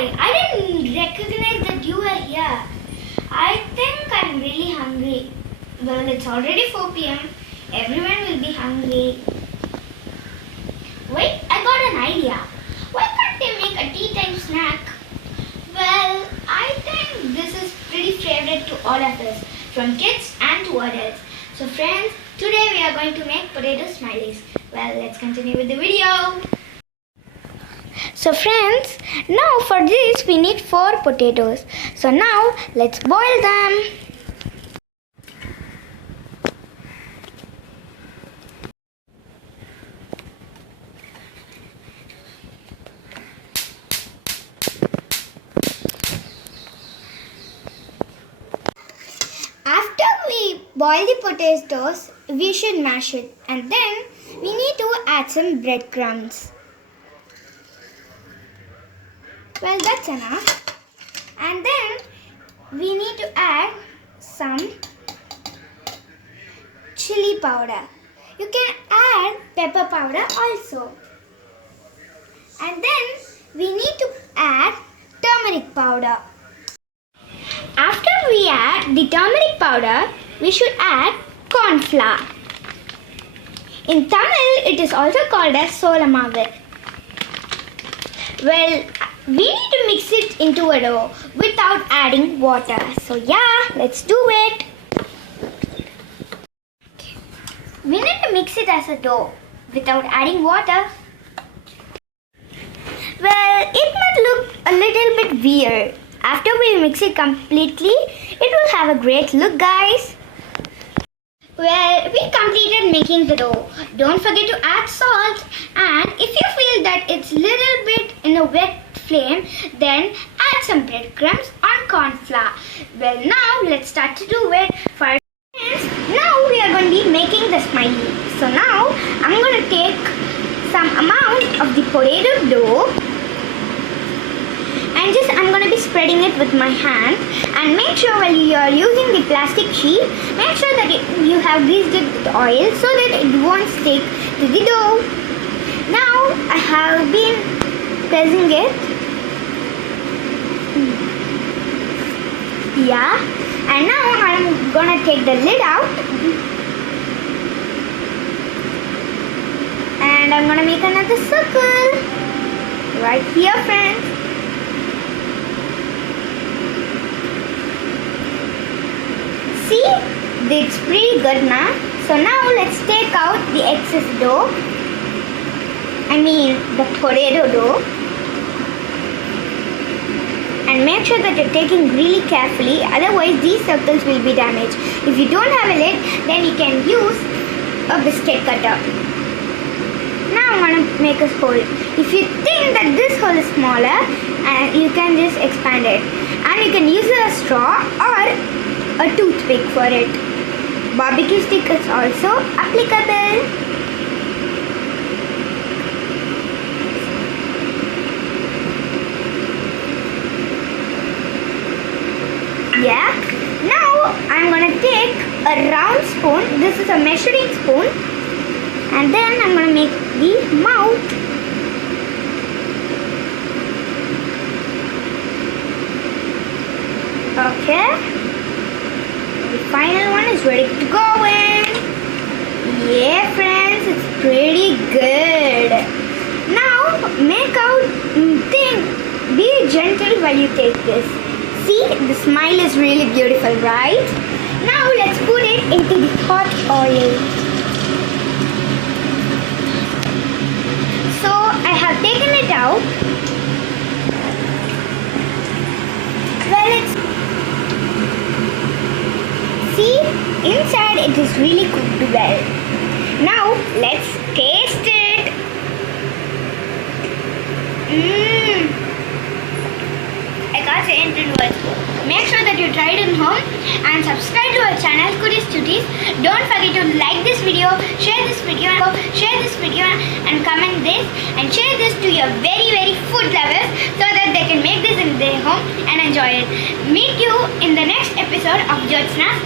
Hi, I didn't recognize that you were here. I think I'm really hungry. Well, it's already 4 p.m. Everyone will be hungry. Wait, I got an idea. Why can't they make a tea time snack? Well, I think this is pretty favorite to all of us, from kids and to adults. So friends, today we are going to make potato smileys. Well, let's continue with the video. So friends, now for this we need 4 potatoes. So now let's boil them. After we boil the potatoes, we should mash it, and then we need to add some breadcrumbs. Well, that's enough. And then we need to add some chili powder. You can add pepper powder also. And then we need to add turmeric powder. After we add the turmeric powder, we should add corn flour. In Tamil, it is also called as solamavu. Well, we need to mix it into a dough without adding water. So yeah, let's do it. We need to mix it as a dough without adding water. Well, it might look a little bit weird. After we mix it completely, it will have a great look, guys. Well, we completed making the dough. Don't forget to add salt, and if you feel that it's little bit in a wet flame, then add some breadcrumbs and corn flour. Well, now let's start to do it. First, now we are going to be making the smiley. So now I'm going to take some amount of the potato dough and I'm going to be spreading it with my hand. And make sure while you are using the plastic sheet, make sure that you have greased it with oil so that it won't stick to the dough. Now I have been pressing it. Yeah. And now I'm going to take the lid out. And I'm going to make another circle. Right here, friends. See, it's pretty good now. So now let's take out the excess dough. I mean the potato dough. And make sure that you're taking really carefully, otherwise these circles will be damaged. If you don't have a lid, then you can use a biscuit cutter. Now I'm going to make a hole. If you think that this hole is smaller, you can just expand it. And you can use a straw or a toothpick for it. Barbecue stick is also applicable. Yeah. Now I'm going to take a round spoon. This is a measuring spoon. And then I'm going to make the mouth. Okay. The final one is ready to go in. Yeah, friends, it's pretty good. Now, make out thing. Be gentle while you take this. See, the smile is really beautiful, right? Now, let's put it into the hot oil. So, I have taken it out. Well, it's see, inside it is really cooked well. Now, let's taste it. I can't say it in words. Make sure that you try it at home and subscribe to our channel, Goodies Tuties. Don't forget to like this video, share this video, and comment this. And share this to your very food lovers so that they can make this in their home and enjoy it. Meet you in the next episode of Jyotsna's